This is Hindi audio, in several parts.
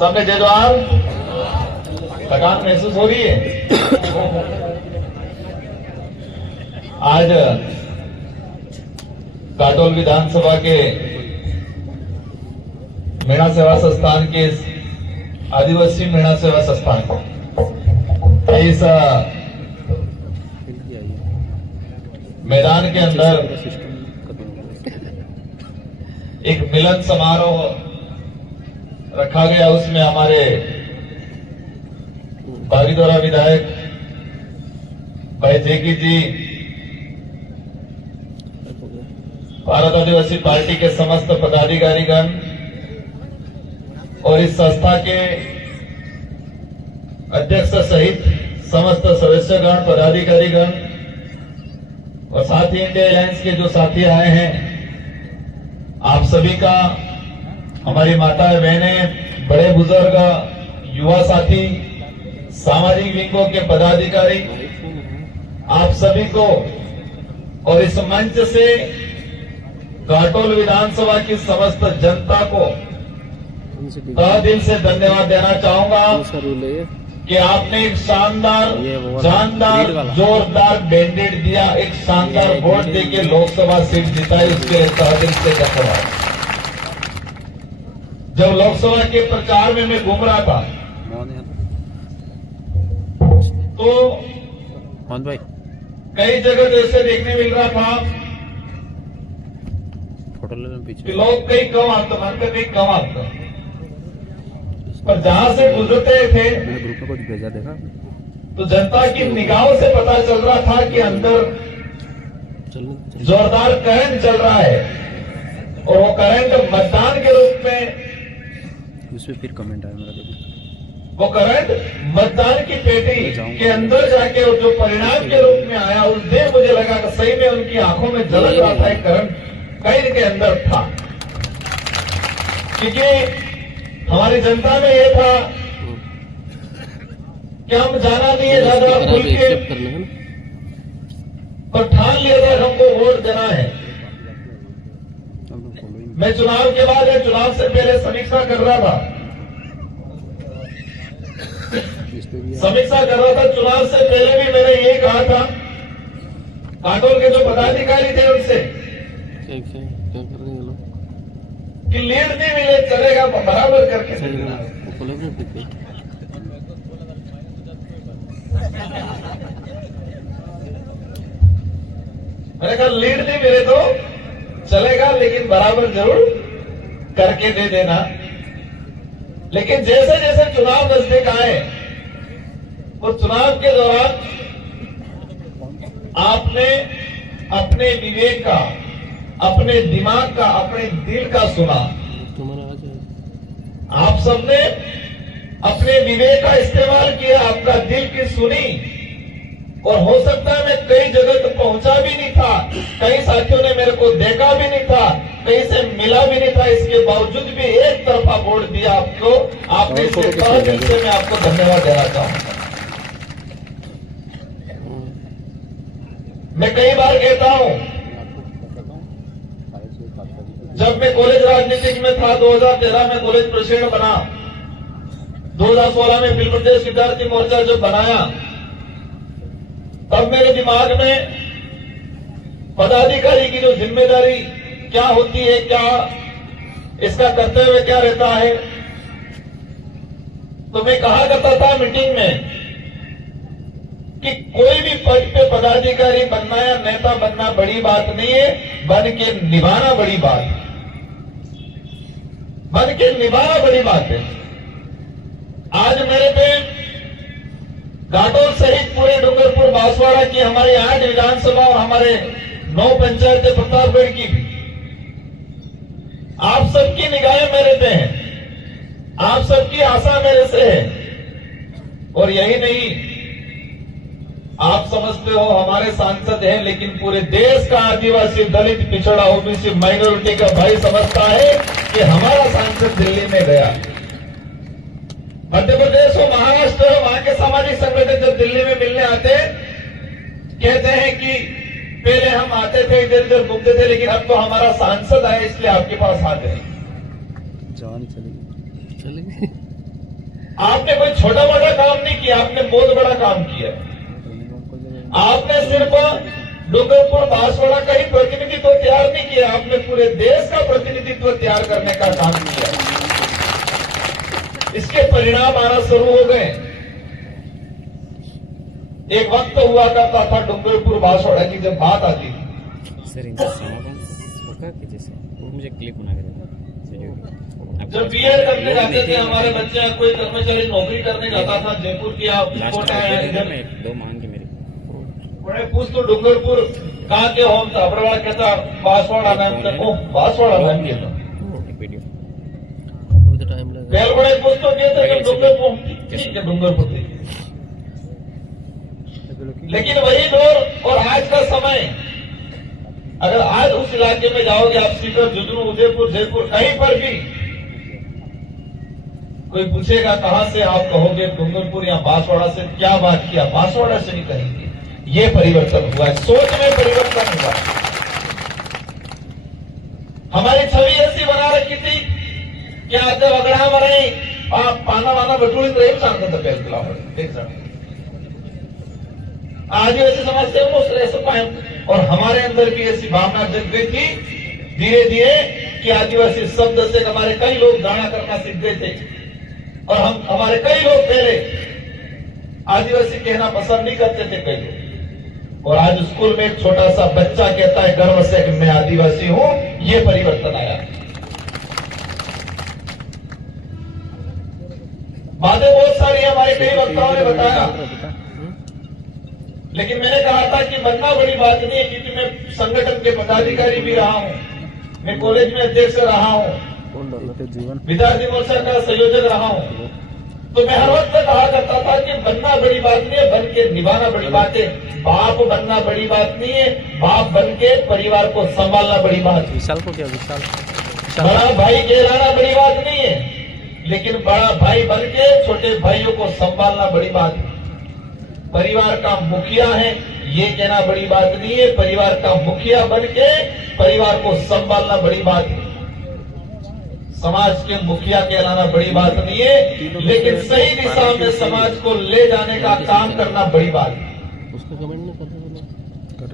सबने जय जवाहर। थकान महसूस हो रही है? आज काटोल विधानसभा के मीणा सेवा संस्थान के आदिवासी मीणा सेवा संस्थान इस मैदान के अंदर एक मिलन समारोह रखा गया। उसमें हमारे बागीदोरा विधायक भाई जेकी जी, भारत आदिवासी पार्टी के समस्त पदाधिकारीगण और इस संस्था के अध्यक्ष सहित समस्त सदस्यगण, पदाधिकारीगण और साथ ही इंडिया अलायंस के जो साथी आए हैं, आप सभी का, हमारी माताएं बहनें, बड़े बुजुर्ग, युवा साथी, सामाजिक विंगों के पदाधिकारी, आप सभी को और इस मंच से काटोल विधानसभा की समस्त जनता को तहे दिल से धन्यवाद देना चाहूंगा कि आपने एक शानदार, जानदार, जोरदार मैंडेट दिया, एक शानदार वोट देके लोकसभा सीट जिताई, उसके लिए तहे दिल से धन्यवाद। जब लोकसभा के प्रचार में मैं घूम रहा था तो कई जगह जैसे देखने मिल रहा था कि लोग कई कम आता, मन पे कई कम आता, पर जहां से गुजरते थे ग्रुप में कुछ भेजा देखा तो जनता की निगाहों से पता चल रहा था कि अंदर जोरदार करंट चल रहा है और वो करंट मतदान के रूप में, उसमें फिर कमेंट आया मेरा कभी, वो करंट मतदान की पेटी के अंदर जाके और जो परिणाम के रूप में आया, उस दिन मुझे लगा कि सही में उनकी आंखों में झलक रहा था एक करंट कहीं के अंदर था। क्योंकि हमारी जनता में ये था कि हम जाना नहीं है ज्यादा खुल के, पर ठान लिया था हमको वोट देना है। मैं चुनाव के बाद या चुनाव से पहले समीक्षा कर रहा था, चुनाव से पहले भी मैंने ये कहा था, काटोल के जो पदाधिकारी थे उनसे कि लीड नहीं मिले चलेगा, बराबर करके मैंने कहा लीड नहीं मिले तो चलेगा, लेकिन बराबर जरूर करके दे देना। लेकिन जैसे जैसे चुनाव नजदीक आए और चुनाव के दौरान आपने अपने विवेक का, अपने दिमाग का, अपने दिल का सुना। आप सबने अपने विवेक का इस्तेमाल किया, आपका दिल की सुनी, और हो सकता है मैं कई जगह तक पहुंचा भी नहीं था, कई साथियों ने मेरे को देखा भी नहीं था, कहीं से मिला भी नहीं था, इसके बावजूद भी एक तरफा वोट दिया आपको, आपने इसके तहे दिल से मैं आपको धन्यवाद देना चाहूंगा। मैं कई बार कहता हूं, जब मैं कॉलेज राजनीतिक में था, 2013 में कॉलेज प्रेसिडेंट बना, 2016 में फिल्म प्रदेश विद्यार्थी मोर्चा जब बनाया, तब मेरे दिमाग में पदाधिकारी की जो जिम्मेदारी क्या होती है, क्या इसका कर्तव्य क्या रहता है, तो मैं कहा करता था मीटिंग में कि कोई भी पद पे पदाधिकारी बनना या नेता बनना बड़ी बात नहीं है, बन के निभाना बड़ी बात है, बन के निभाना बड़ी बात है। आज मेरे पे काटोल सहित पूरे डूंगरपुर बांसवाड़ा की हमारी 8 विधानसभा और हमारे 9 पंचायतें प्रतापगढ़ की भी, आप सबकी निगाहें मेरे पे हैं, आप सबकी आशा मेरे से है। और यही नहीं, आप समझते हो हमारे सांसद हैं, लेकिन पूरे देश का आदिवासी, दलित, पिछड़ा, ओबीसी, माइनॉरिटी का भाई समझता है कि हमारा सांसद दिल्ली में गया। मध्य प्रदेश हो, महाराष्ट्र हो, वहां के सामाजिक संगठन जब दिल्ली में मिलने आते, कहते हैं कि पहले हम आते थे, इधर उधर घूमते थे, लेकिन अब तो हमारा सांसद है, इसलिए आपके पास आ गए। जवानी चलेगी आपने कोई छोटा मोटा काम नहीं किया, आपने बहुत बड़ा काम किया। आपने सिर्फ डूंगरपुर बांसवाड़ा का ही प्रतिनिधित्व तैयार नहीं किया, आपने पूरे देश का प्रतिनिधित्व तैयार करने का काम किया। इसके परिणाम आना शुरू हो गए। एक वक्त हुआ करता था डूंगरपुर बांसवाड़ा की जब बात आती थी, सर इनका समापन होगा कि जैसे वो मुझे क्लिक बना के देगा। जब बीएड करने जाते थे हमारे बच्चे, कोई कर्मचारी नौकरी करने जाता था जयपुर की, आप कोटा है इधर में दो मांग के मेरे बड़े पूछ तो डूंगरपुर कहाँ के होम था, बड़ा कहता बांसवाड़ा नाम था, ओह बांसवाड़ा नाम के था। वीडियो पहले बड़े पूछ तो कहते जब डूंगरपुर, ठीक है डूंगरपुर थे। लेकिन वही दौर और आज का समय, अगर आज उस इलाके में जाओगे आप, सीकर, झुंझुनू, उदयपुर, जयपुर, कहीं पर भी कोई पूछेगा कहां से, आप कहोगे डूंगरपुर या बांसवाड़ा से। क्या बात किया, बांसवाड़ा से नहीं कहेंगे। ये परिवर्तन हुआ है, सोच में परिवर्तन हुआ। हमारी छवि ऐसी बना रखी थी कि आते वगड़ा मरे आप पाना वाना बटूड़ी तो जानते थे पहले खिलाफ देख सकते। आदिवासी समाज से ऐसे पाए और हमारे अंदर भी ऐसी भावना जग गई थी धीरे धीरे कि आदिवासी शब्द से हमारे कई लोग गाना करना सीख गए थे और हमारे कई लोग पहले आदिवासी कहना पसंद नहीं करते थे कई लोग। और आज स्कूल में एक छोटा सा बच्चा कहता है गर्व से कि मैं आदिवासी हूं। ये परिवर्तन आया। बातें बहुत सारी हमारे कई वक्ताओं ने बताया, लेकिन मैंने कहा था कि बनना बड़ी बात नहीं है, क्योंकि मैं संगठन के पदाधिकारी भी रहा हूं, मैं कॉलेज में अध्यक्ष रहा हूं, विद्यार्थी मोर्चा का संयोजक रहा हूं। तो मैं हर वक्त कहा करता था कि बनना बड़ी बात नहीं है, बन के निभाना बड़ी बात है। बाप बनना बड़ी बात नहीं है, बाप बन के परिवार को संभालना बड़ी बात है। विशाल को क्या विशाल बड़ा भाई कहलाना बड़ी बात नहीं है, लेकिन बड़ा भाई बन के छोटे भाइयों को संभालना बड़ी बात है। परिवार का मुखिया है ये कहना बड़ी बात नहीं है, परिवार का मुखिया बन के परिवार को संभालना बड़ी बात है। समाज के मुखिया कहलाना बड़ी बात नहीं है, लेकिन सही दिशा में समाज को ले जाने का काम करना बड़ी बात है।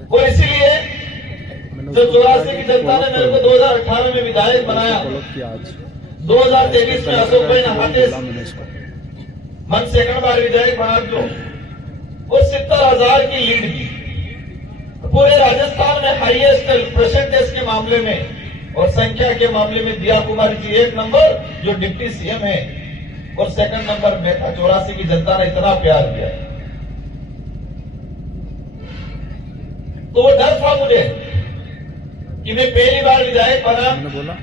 और इसीलिए जो 84 की जनता ने मेरे को 2018 में विधायक बनाया, 2023 में अशोक भाई नहाते मन सेकंड बार विधायक बना जो वो 70,000 की लीड की पूरे राजस्थान में हाईएस्ट परसेंटेज के मामले में और संख्या के मामले में दिया कुमारी जी 1 नंबर जो डिप्टी सीएम है, और सेकंड नंबर में था। 84 की जनता ने इतना प्यार दिया, तो वो डर था मुझे कि मैं पहली बार विधायक बना,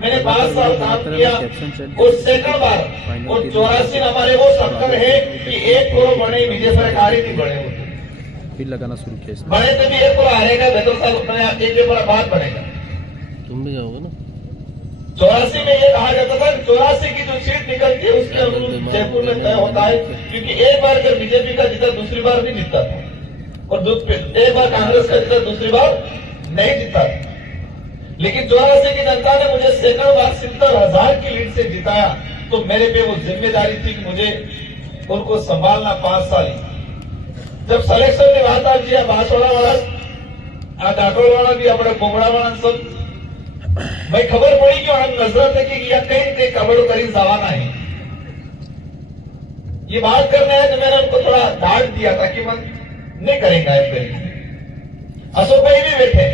मैंने 5 साल काम किया, और सेकंड बार और 84 हमारे वो शक्कर है कि 1 करोड़ बने विजय सरकारी नहीं बने होते, फिर लगाना शुरू किया। बने तो भी 1 करोड़ आएगा, 2 साल अपने एक पेपर बाद बनेगा। तुम भी जाओगे ना। 84 में ये कहा जाता था 84 की जो सीट निकलती है उसके अनुरूप जयपुर में तय होता है, क्योंकि एक बार जब बीजेपी का जीता दूसरी बार नहीं जीता था, और एक बार कांग्रेस का जीता दूसरी बार नहीं जीता था। लेकिन 84 की जनता ने मुझे सेकंड बार 70,000 की लीड से जिताया, तो मेरे पे वो जिम्मेदारी थी कि मुझे उनको संभालना 5 साल। जब सिलेक्शन निभाता जी बांसवाड़ा वाला डाकोड़ वाला भी अपने बोमड़ा वाला सब भाई खबर पड़ी कि नजर है कि या कहीं कबड़ करीब जवाना है, ये बात करना है। तो मैंने उनको थोड़ा डांट दिया था कि मैं नहीं करेंगे अशोक भाई भी बैठे,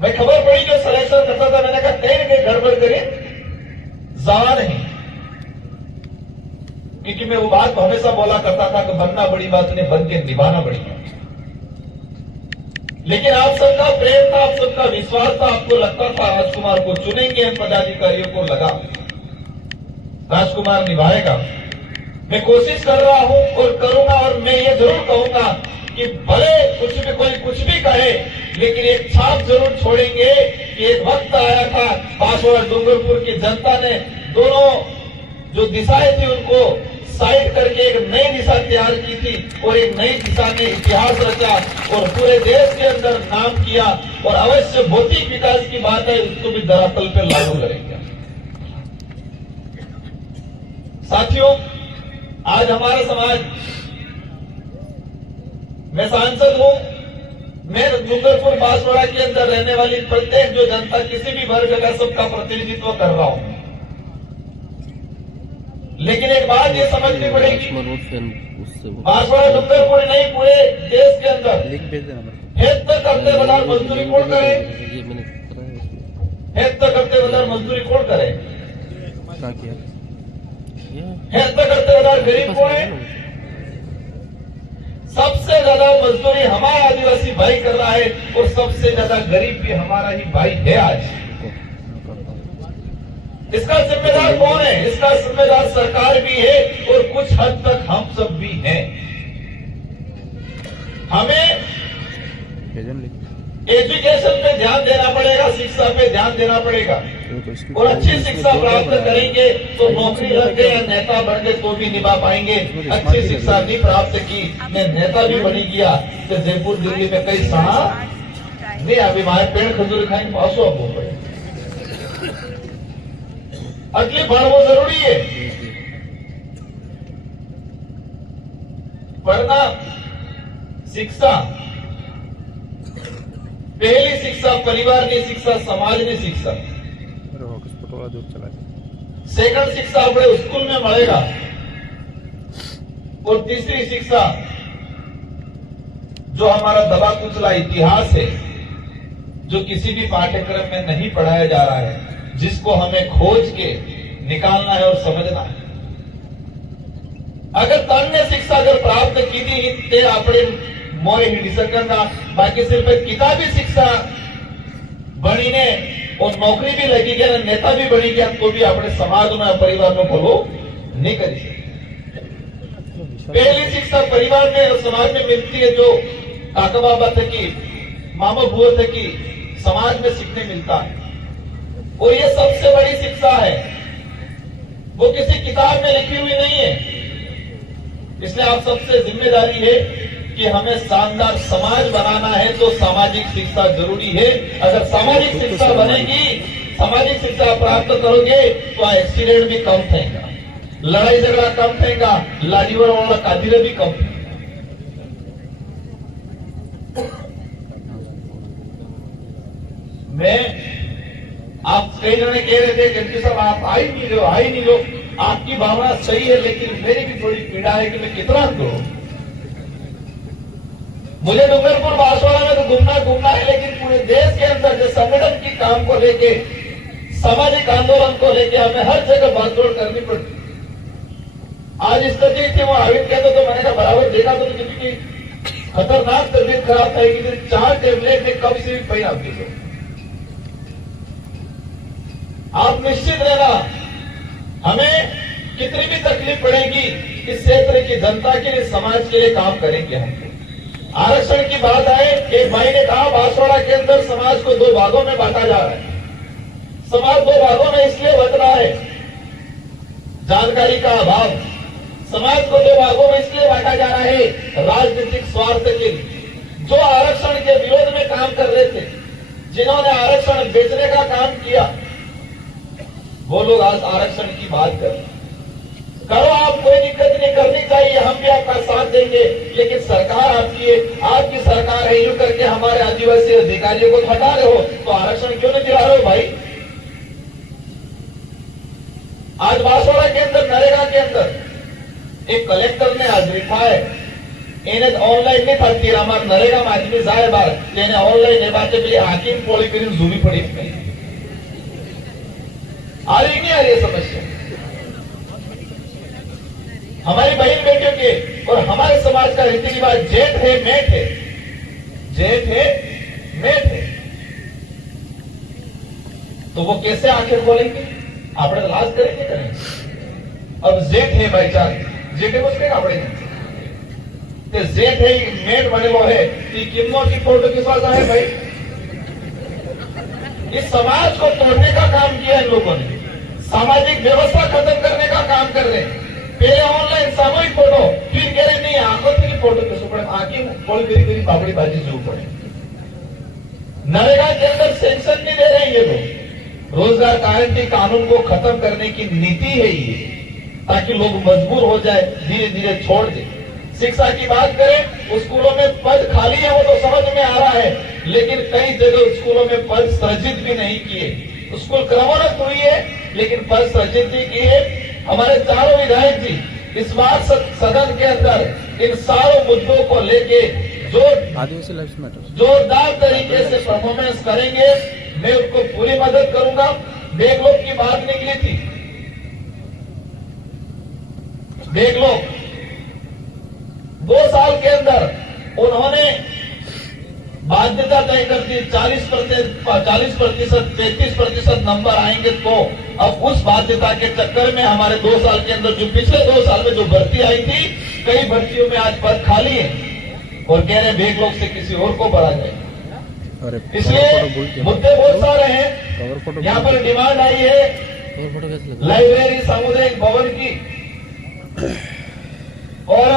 मैं खबर पड़ी जो सिलेक्शन करता था, मैंने कहा कहीं ना कहीं गड़बड़ करे जवा नहीं, क्योंकि मैं वो बात हमेशा बोला करता था कि बनना बड़ी बात नहीं, बन के निभाना बड़ी बात। लेकिन आप सबका प्रेम था, आप सबका विश्वास था, आपको लगता था राजकुमार को चुनेंगे, हम पदाधिकारियों को लगा राजकुमार निभाएगा। मैं कोशिश कर रहा हूं और करूंगा, और मैं ये जरूर कहूंगा कि भले कोई कुछ भी कहे, लेकिन एक छाप जरूर छोड़ेंगे कि एक वक्त आया था बांसवाड़ा डूंगरपुर की जनता ने दोनों जो दिशाएं थी उनको साइड करके एक नई दिशा तैयार की थी, और एक नई दिशा ने इतिहास रचा और पूरे देश के अंदर नाम किया। और अवश्य भौतिक विकास की बात है, उसको भी धरातल पे लागू करेंगे। साथियों, आज हमारा समाज, मैं सांसद हूं, मैं डूंगरपुर बांसवाड़ा के अंदर रहने वाली प्रत्येक जो जनता, किसी भी वर्ग का, सबका प्रतिनिधित्व कर रहा हूं। लेकिन एक बात ये समझनी पड़ेगी, बांसवाड़ा डूंगरपुर नहीं, पूरे देश के अंदर लिंक भेज देना मेरे हेत करते बदल मजदूरी कौन करे? हेत करते बदल मजदूरी कौन करे? को कहाँ किया हेत करते बदल गरीब कौन है? सबसे ज्यादा मजदूरी हमारा आदिवासी भाई कर रहा है और सबसे ज्यादा गरीब भी हमारा ही भाई है आज। इसका जिम्मेदार कौन है? इसका जिम्मेदार सरकार भी है और कुछ हद तक हम सब भी हैं। हमें भेजन लिंक एजुकेशन पे ध्यान देना पड़ेगा, शिक्षा पे ध्यान देना पड़ेगा, और अच्छी शिक्षा प्राप्त करेंगे तो नौकरी लग गए या नेता बन गए तो भी निभा पाएंगे। अच्छी शिक्षा नहीं प्राप्त की, मैं नेता भी बनी गया तो जयपुर दिल्ली में कई सहा नहीं, अभी हमारे पेड़ खजूर खाएंगे पासो अब बोल रहे अगली बढ़ वो जरूरी है। पढ़ना, शिक्षा, पहली शिक्षा परिवार की शिक्षा, समाज की शिक्षा। अरे हॉटस्पॉट वाला दूर चला गया। सेकंड शिक्षा अपने स्कूल में मिलेगा, और तीसरी शिक्षा जो हमारा दबा कुचला इतिहास है, जो किसी भी पाठ्यक्रम में नहीं पढ़ाया जा रहा है, जिसको हमें खोज के निकालना है और समझना है। अगर तन्य शिक्षा अगर प्राप्त की थी ते अपने मोरे हिडी सकना, बाकी सिर्फ किताबी शिक्षा बनी ने और नौकरी भी लगी गया, नेता भी बनी गया तो भी अपने समाज में परिवार में फॉलो नहीं करी सकते। पहली शिक्षा परिवार में और समाज में मिलती है, जो काका बाबा थकी, मामा बुआ थकी समाज में सीखने मिलता है, और ये सबसे बड़ी शिक्षा है, वो किसी किताब में लिखी हुई नहीं है। इसलिए आप सबसे जिम्मेदारी है कि हमें शानदार समाज बनाना है तो सामाजिक शिक्षा जरूरी है। अगर सामाजिक शिक्षा बनेगी, सामाजिक शिक्षा प्राप्त करोगे तो एक्सीडेंट भी कम थेगा, लड़ाई झगड़ा कम थेगा, लाजीवर वाला कादिरे भी कम थेगा। मैं आप कई जने कह रहे थे कि साहब आप आई नहीं लो, आपकी भावना सही है, लेकिन मेरी भी थोड़ी पीड़ा है कि मैं कितना करूं। मुझे डूंगरपुर बांसवाड़ा में तो घूमना है, लेकिन पूरे देश के अंदर जो संगठन की काम को लेके, सामाजिक आंदोलन को लेके हमें हर जगह बातचीत करनी पड़ती। आज स्थिति थी, वो अरविंद कहते तो मैंने कहा बराबर देखा तो कितनी खतरनाक तबीयत खराब था कि 4 टेबलेट ने कब से भी पहले आपकी। आप निश्चित रहना, हमें कितनी भी तकलीफ पड़ेगी, इस क्षेत्र की जनता के लिए, समाज के लिए काम करेंगे हम। आरक्षण की बात आए, एक भाई ने कहा बांसवाड़ा के अंदर समाज को 2 भागों में बांटा जा रहा है। समाज 2 भागों में इसलिए बट रहा है, जानकारी का अभाव। समाज को 2 भागों में इसलिए बांटा जा रहा है राजनीतिक स्वार्थ के लिए। जो आरक्षण के विरोध में काम कर रहे थे, जिन्होंने आरक्षण बेचने का काम किया, वो लोग आज आरक्षण की बात कर करो, आप कोई दिक्कत नहीं करनी चाहिए, हम भी आपका साथ देंगे, लेकिन सरकार आपकी है, आपकी सरकार है, यूं करके हमारे आदिवासी अधिकारियों को हटा रहे हो तो आरक्षण क्यों नहीं दिला रहे हो भाई? आज बांसवाड़ा के अंदर, नरेगा के अंदर एक कलेक्टर ने आज लिखा है, इन्हें ऑनलाइन नहीं थकती, हमारे नरेगा में आदमी जाए बार ऑनलाइन है बातें पहले हाकिम पोली करी जूमी पड़ी आ रही नहीं आ रही है समस्या हमारी बहन बेटियों के। और हमारे समाज का रीति रिवाज जेठ है मेट है, जेठ है मेट है, तो वो कैसे आखिर बोलेंगे? आप लाज करेंगे? अब जेठ है भाई चार जेठे को આપણે जेठ है मेट बनेलो है, किमो की फोटो के पास आए भाई। इस समाज को तोड़ने का काम किया इन लोगों ने, सामाजिक व्यवस्था खत्म करने का काम कर रहे हैं। पहले ऑनलाइन सामूहिक फोटो, फिर कह रहे नहीं आंखों की फोटो कैसे पड़े, आंखें बोल करी पापड़ी बाजी जरूर पड़े। नरेगा के अंदर सेंक्शन नहीं दे रहे हैं ये लोग। रोजगार गारंटी कानून को खत्म करने की नीति है ये, ताकि लोग मजबूर हो जाए, धीरे धीरे छोड़ दे। शिक्षा की बात करें, स्कूलों में पद खाली है वो तो समझ में आ रहा है, लेकिन कई जगह स्कूलों में पद सृजित भी नहीं किए। स्कूल क्रमोन्नत हुई है लेकिन पद सृजित भी किए। हमारे चारों विधायक जी इस बार सदन के अंदर इन सारों मुद्दों को लेके आदिवासी लाइव्स मैटर जोरदार तरीके से परफॉर्मेंस करेंगे। मैं उनको पूरी मदद करूंगा। बेगलोक की बात निकली थी, बेगलोक 2 साल के अंदर उन्होंने बाध्यता तय कर दी, 40%, 33% नंबर आएंगे तो अब उस बाध्यता के चक्कर में हमारे 2 साल के अंदर जो पिछले 2 साल में जो भर्ती आई थी, कई भर्तियों में आज पद खाली है और कह रहे बेगलोक से किसी और को बढ़ा जाए। इसलिए मुद्दे बहुत सारे हैं। यहाँ पर डिमांड आई है लाइब्रेरी सामुदायिक भवन की, और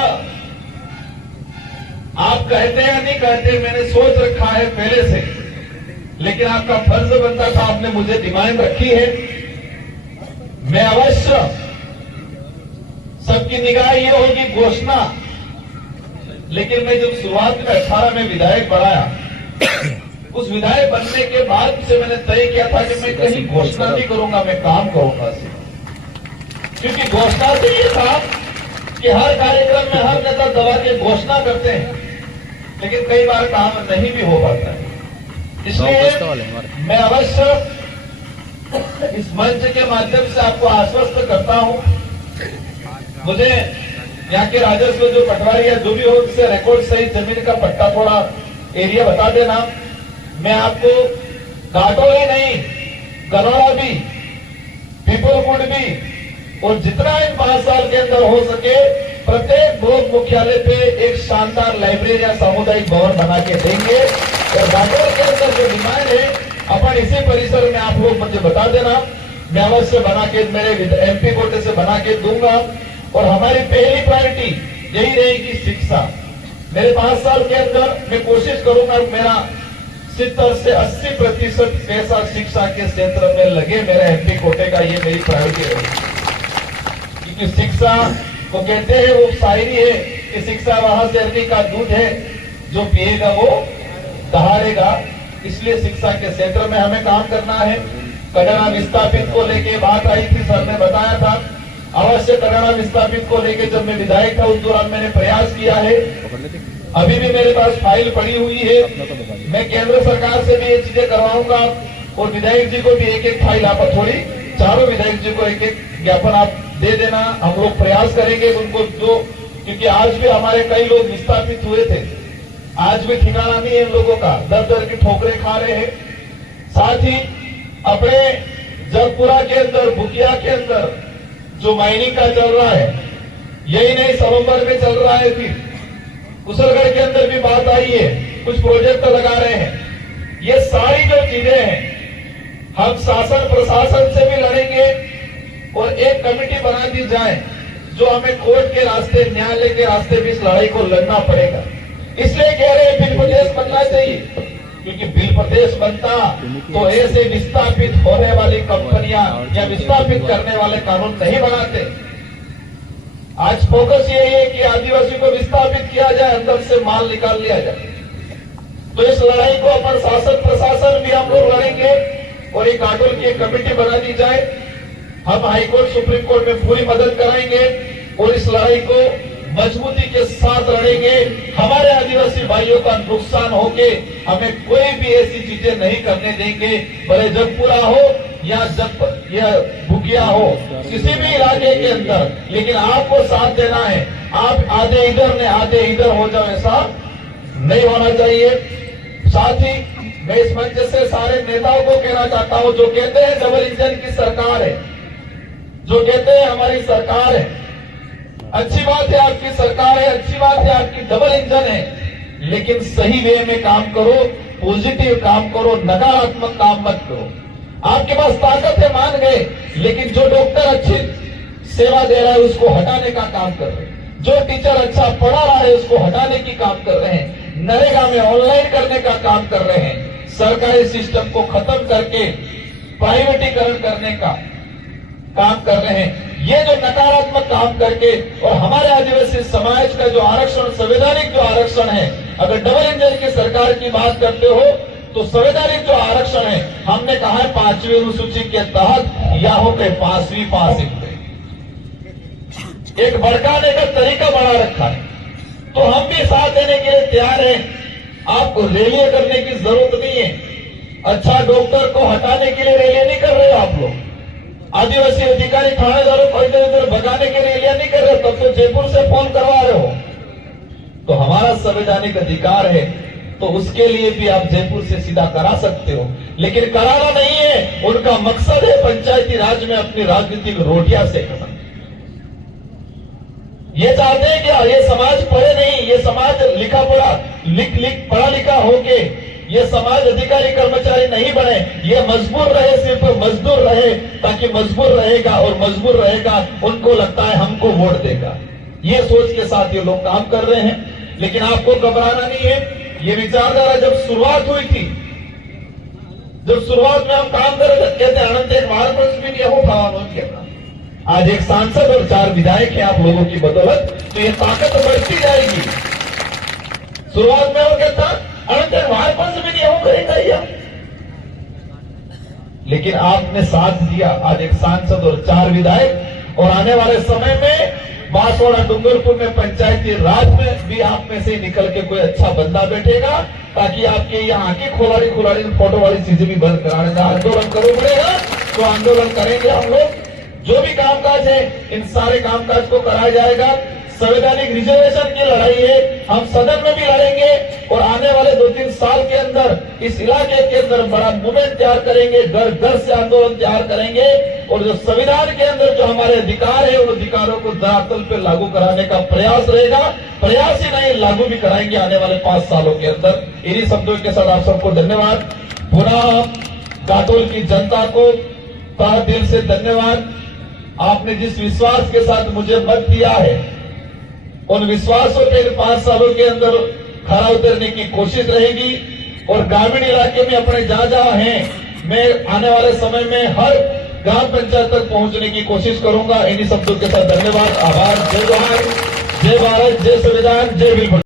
आप कहते हैं या नहीं कहते, मैंने सोच रखा है पहले से, लेकिन आपका फर्ज बनता था, आपने मुझे डिमांड रखी है। मैं अवश्य, सबकी निगाह ये होगी घोषणा, लेकिन मैं जब शुरुआत में 18 में विधायक बनाया, उस विधायक बनने के बाद से मैंने तय किया था कि मैं कहीं घोषणा नहीं करूंगा, मैं काम करूंगा सिर्फ। क्योंकि घोषणा से ये था कि हर कार्यक्रम में हर नेता दबा के घोषणा करते हैं, लेकिन कई बार काम नहीं भी हो पाता है। इसलिए मैं अवश्य इस मंच के माध्यम से आपको आश्वस्त करता हूं, मुझे यहाँ के राजस्व जो पटवारी है जो भी हो, उससे रिकॉर्ड सहित जमीन का पट्टा थोड़ा एरिया बता देना। मैं आपको घाटों ही नहीं, गनौरा भी, पीपलकुंड भी, और जितना इन 5 साल के अंदर हो सके प्रत्येक ब्लॉक मुख्यालय पे एक शानदार लाइब्रेरी या सामुदायिक भवन बना के देंगे। और घाटों के अंदर जो डिमांड है अपन इसी परिसर में आप लोग मुझे बता देना, मैं अवश्य बना के मेरे MP कोटे से बना के दूंगा। और हमारी पहली प्रायोरिटी यही रहेगी शिक्षा। मेरे 5 साल के अंदर मैं कोशिश करूंगा मेरा 70 से 80% पैसा शिक्षा के क्षेत्र में लगे मेरे MP कोटे का, ये मेरी प्रायोरिटी रहेगी। क्योंकि शिक्षा को कहते हैं, वो शायरी है कि शिक्षा वहां से अरबी का दूध है, जो पिएगा वो दहाड़ेगा। इसलिए शिक्षा के क्षेत्र में हमें काम करना है। कड़ाना विस्थापित को लेके बात आई थी, सर ने बताया था, अवश्य कड़ाना विस्थापित को लेके जब मैं विधायक था उस दौरान मैंने प्रयास किया है। अभी भी मेरे पास फाइल पड़ी हुई है, मैं केंद्र सरकार से भी ये चीजें करवाऊंगा। और विधायक जी को भी एक फाइल आप थोड़ी, चारों विधायक जी को एक ज्ञापन आप दे देना। हम लोग प्रयास करेंगे उनको, जो क्योंकि आज भी हमारे कई लोग विस्थापित हुए थे, आज भी ठिकाना नहीं है इन लोगों का, दर दर की ठोकरें खा रहे हैं। साथ ही अपने जगपुरा के अंदर, बुकिया के अंदर जो माइनिंग का चल रहा है, यही नहीं सरोवर में चल रहा है, फिर कुशलगढ़ के अंदर भी बात आई है, कुछ प्रोजेक्ट लगा रहे हैं। ये सारी जो चीजें हैं हम शासन प्रशासन से भी लड़ेंगे और एक कमेटी बना दी जाए जो हमें कोर्ट के रास्ते, न्यायालय के रास्ते भी इस लड़ाई को लड़ना पड़ेगा। इसलिए कह रहे हैं बिल प्रदेश बनना चाहिए, क्योंकि बिल प्रदेश बनता तो ऐसे विस्थापित होने वाली कंपनियां या विस्थापित करने वाले कानून नहीं बनाते। आज फोकस यही है कि आदिवासी को विस्थापित किया जाए, अंदर से माल निकाल लिया जाए। तो इस लड़ाई को अपन शासन प्रशासन भी हम लोग लड़ेंगे और एक कानून की एक कमेटी बना दी जाए। हम हाईकोर्ट सुप्रीम कोर्ट में पूरी मदद कराएंगे और इस लड़ाई को मजबूती के साथ लड़ेंगे। हमारे आदिवासी भाइयों का नुकसान होके हमें कोई भी ऐसी चीजें नहीं करने देंगे, भले जगपुरा हो या बुकिया हो, किसी भी इलाके के अंदर। लेकिन आपको साथ देना है। आप आधे इधर ने आधे इधर हो जाओ, ऐसा नहीं होना चाहिए। साथ ही मैं इस मंच से सारे नेताओं को कहना चाहता हूं, जो कहते हैं डबल इंजन की सरकार है, जो कहते हैं हमारी सरकार है, अच्छी बात है आपकी सरकार है, अच्छी बात है आपकी डबल इंजन है, लेकिन सही वे में काम करो, पॉजिटिव काम करो, नकारात्मक काम मत करो। आपके पास ताकत है मान गए, लेकिन जो डॉक्टर अच्छी सेवा दे रहा है उसको हटाने का काम कर रहे हैं, जो टीचर अच्छा पढ़ा रहा है उसको हटाने की काम कर रहे हैं, नरेगा में ऑनलाइन करने का काम कर रहे हैं, सरकारी सिस्टम को खत्म करके प्राइवेटीकरण करने का काम कर रहे हैं। ये जो नकारात्मक काम करके और हमारे आदिवासी समाज का जो आरक्षण, संवैधानिक जो आरक्षण है, अगर डबल इंजन की सरकार की बात करते हो तो संवैधानिक जो आरक्षण है, हमने कहा है 5वीं अनुसूची के तहत या हो पे 5वीं पासिंग पे एक भड़काने का तरीका बना रखा है। तो हम भी साथ देने के लिए तैयार हैं। आपको रैली करने की जरूरत नहीं है। अच्छा डॉक्टर को हटाने के लिए रैली नहीं कर रहे हो आप लोग। आदिवासी अधिकारी थानेदारों को इधर उधर भगाने के लिए रैलियां नहीं कर रहे, तब तो जयपुर से फोन करवा रहे हो। तो हमारा संवैधानिक अधिकार है, तो उसके लिए भी आप जयपुर से सीधा करा सकते हो, लेकिन कराना नहीं है। उनका मकसद है पंचायती राज में अपनी राजनीतिक रोटियां सेकना। ये चाहते हैं क्या? ये समाज पढ़े नहीं, ये समाज लिखा पढ़ा पढ़ा लिखा होके ये समाज अधिकारी कर्मचारी नहीं बने, ये मजबूर रहे, सिर्फ मजदूर रहे, ताकि मजबूर रहेगा और मजबूर रहेगा उनको लगता है हमको वोट देगा। ये सोच के साथ ये लोग काम कर रहे हैं। लेकिन आपको घबराना नहीं है। ये विचारधारा जब शुरुआत हुई थी, जब शुरुआत में हम काम कर रहे थे, कहते अनंत एक महाराज भी नहीं हो कहना। आज एक सांसद और 4 विधायक हैं आप लोगों की बदौलत, तो ये ताकत बढ़ती जाएगी। शुरुआत में वो कहता अनंत महाराज भी नहीं हो करेगा, लेकिन आपने साथ दिया। आज एक सांसद और 4 विधायक, और आने वाले समय में बांसवाड़ा डूंगरपुर में पंचायती राज में भी आप में से निकल के कोई अच्छा बंदा बैठेगा, ताकि आपके यहाँ की खुलाड़ी फोटो वाली चीजें भी बंद कराने का आंदोलन करो पड़ेगा। तो आंदोलन करेंगे हम लोग। जो भी कामकाज है, इन सारे कामकाज को कराया जाएगा। संवैधानिक रिजर्वेशन की लड़ाई है, हम सदन में भी लड़ेंगे, और आने वाले 2-3 साल के अंदर इस इलाके के अंदर बड़ा मूवमेंट तैयार करेंगे, घर घर से आंदोलन तैयार करेंगे, और जो संविधान के अंदर जो हमारे अधिकार है, उन अधिकारों को धरातल पे लागू कराने का प्रयास रहेगा। प्रयास ही नहीं, लागू भी कराएंगे आने वाले 5 सालों के अंदर। इन्हीं शब्दों के साथ आप सबको धन्यवाद। पुनः काटोल की जनता को तहे दिल से धन्यवाद। आपने जिस विश्वास के साथ मुझे मत दिया है, उन विश्वासों के 5 सालों के अंदर खरा उतरने की कोशिश रहेगी। और ग्रामीण इलाके में अपने जहां हैं, मैं आने वाले समय में हर ग्राम पंचायत तक पहुंचने की कोशिश करूंगा। इन्हीं शब्दों के साथ धन्यवाद, आभार। जय जोहार, जय भारत, जय संविधान, जय भीम।